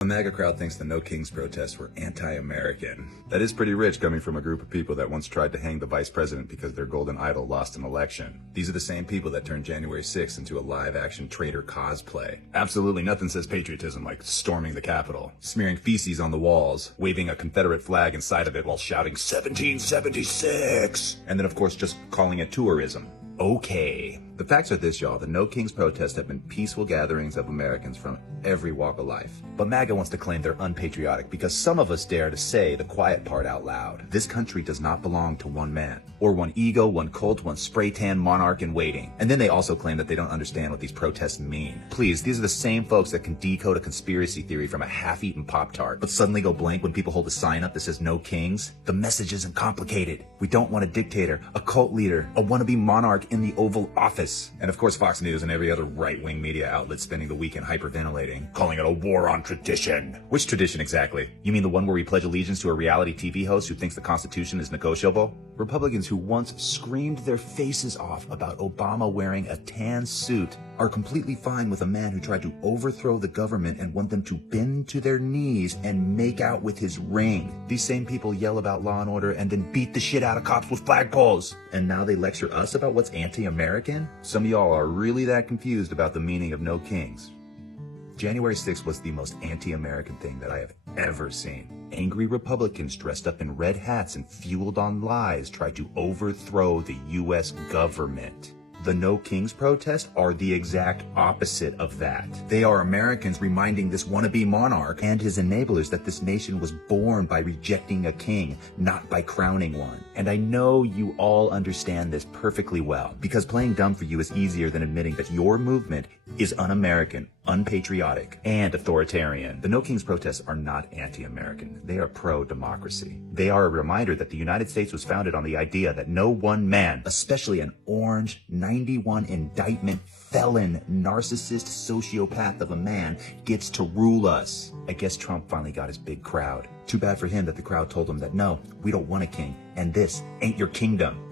The MAGA crowd thinks the No Kings protests were anti-American. That is pretty rich coming from a group of people that once tried to hang the vice president because their golden idol lost an election. These are the same people that turned January 6th into a live-action traitor cosplay. Absolutely nothing says patriotism like storming the Capitol, smearing feces on the walls, waving a Confederate flag inside of it while shouting 1776, and then of course just calling it tourism. Okay. The facts are this, y'all. The No Kings protests have been peaceful gatherings of Americans from every walk of life. But MAGA wants to claim they're unpatriotic because some of us dare to say the quiet part out loud. This country does not belong to one man, or one ego, one cult, one spray-tan monarch in waiting. And then they also claim that they don't understand what these protests mean. Please, these are the same folks that can decode a conspiracy theory from a half-eaten Pop-Tart, but suddenly go blank when people hold a sign up that says No Kings. The message isn't complicated. We don't want a dictator, a cult leader, a wannabe monarch in the Oval Office. And of course Fox News and every other right-wing media outlet spending the weekend hyperventilating, calling it a war on tradition. Which tradition exactly? You mean the one where we pledge allegiance to a reality TV host who thinks the Constitution is negotiable? Republicans who once screamed their faces off about Obama wearing a tan suit are completely fine with a man who tried to overthrow the government and want them to bend to their knees and make out with his ring. These same people yell about law and order and then beat the shit out of cops with flagpoles. And now they lecture us about what's anti-American? Some of y'all are really that confused about the meaning of No Kings. January 6th was the most anti-American thing that I have ever seen. Angry Republicans dressed up in red hats and fueled on lies tried to overthrow the U.S. government. The No Kings protests are the exact opposite of that. They are Americans reminding this wannabe monarch and his enablers that this nation was born by rejecting a king, not by crowning one. And I know you all understand this perfectly well, because playing dumb for you is easier than admitting that your movement is un-American, unpatriotic, and authoritarian. The No Kings protests are not anti-American. They are pro-democracy. They are a reminder that the United States was founded on the idea that no one man, especially an orange 91 indictment felon, narcissist, sociopath of a man, gets to rule us. I guess Trump finally got his big crowd. Too bad for him that the crowd told him that no, we don't want a king, and this ain't your kingdom.